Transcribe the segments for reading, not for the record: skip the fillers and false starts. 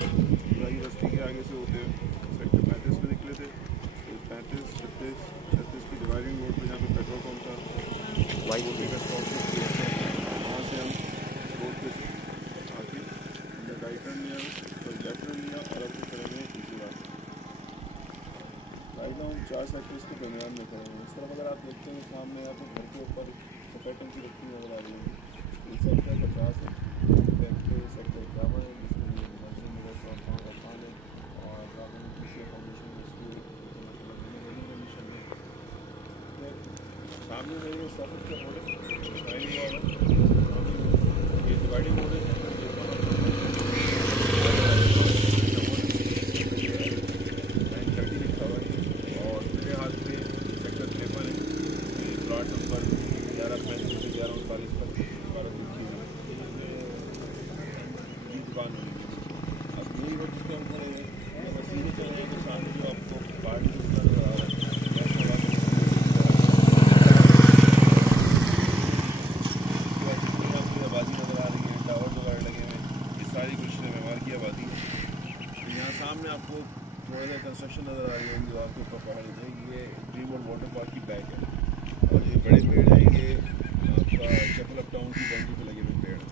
बस्ती के आगे से होते सेक्टर 35 में निकले थे। तो 35, 36, 36 की डिवाइडिंग रोड पर जहाँ पे पेट्रोल पंप था वहाँ से हम रोड पे आके राइट टर्न लिया और लेफ्ट टर्न लिया और अब करेंगे दूसरी बात राइट नाउ 4 सेक्टर्स के दरमियान में खड़े हैं। इस तरफ अगर आप देखते हैं सामने आपको घर के ऊपर सफ़ेद टंकी रखी नजर आ रही है। इस सेक्टर 50 है, सेक्टर 51 है जिसमें मस्जिद मदरसा और खान है और फाउंडेशन स्कूल सामने मेरे सफ़र के रोड ये डिवाइडिंग रोड है। और मेरे हाथ में सेक्टर 53 है, प्लाट नंबर 1135 से 1139 तक 12 की दुकान है। अब यही रोड जिसके हम खड़े हैं अगर सीधे चले जाए तो सामने जो आपको पार्ट नजर आ रहा है आबादी नज़र आ रही है, टावर वगैरह लगे हुए ये सारी कुछ व्यवहार की आबादी है। यहाँ सामने आपको थोड़ा सा कंस्ट्रक्शन नज़र आ रही है जो आपके ऊपर पहाड़ है। ये ड्रीम वर्ल्ड वाटर पार्क की बैक है और ये बड़े पेड़ हैं ये आपका चैपल अप टाउन की बाउंड्री पे लगे हुए पेड़ हैं।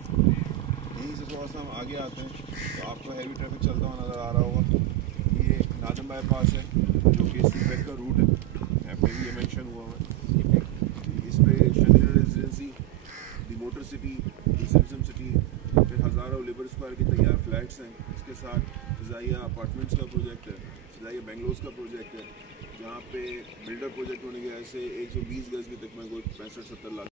यहीं से थोड़ा सा हम आगे आते हैं तो आपको हैवी ट्रैफिक चलता हुआ नज़र आ रहा होगा। ये नादम बाईपास है जो कि सीपेक का रूट है, यहाँ पे भी ये मेंशन हुआ है। इस पर शनीरा रेजिडेंसी, दी मोटर सिटी, दी सिमसम सिटी, फिर हज़ारों लेबर स्क्वायर के तैयार फ्लैट्स हैं। इसके साथ फ़िज़ाइया अपार्टमेंट्स का प्रोजेक्ट है, फ़िज़ाइया बेंगलोर का प्रोजेक्ट है जहाँ पे बिल्डर प्रोजेक्ट होने के ऐसे 120 गज के तकरीबन कोई 65-70 लाख